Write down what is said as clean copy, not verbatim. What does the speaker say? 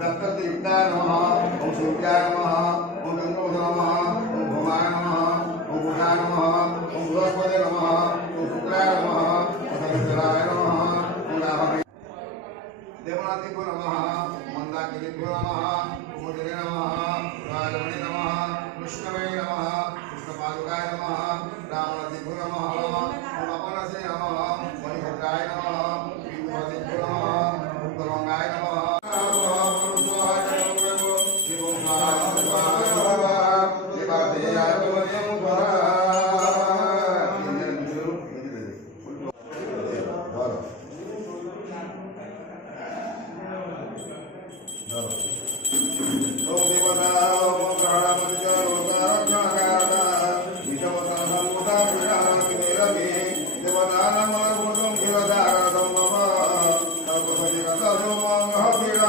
दत्तदीप्ताय नमः ओम सूर्याय नमः ओम चंद्रोदय नमः ओम भवाय नमः ओम बुधाय नमः ओम बृहस्पते नमः ओम शुक्राय नमः ओम शनिश्चराय नमः ओम राहवे देवनाथिभ्यो नमः मंदाकिनीभ्यो नमः कुमुदिने नमः राजमणि नमः कृष्णवे नमः कृष्णपादुकाय नमः राम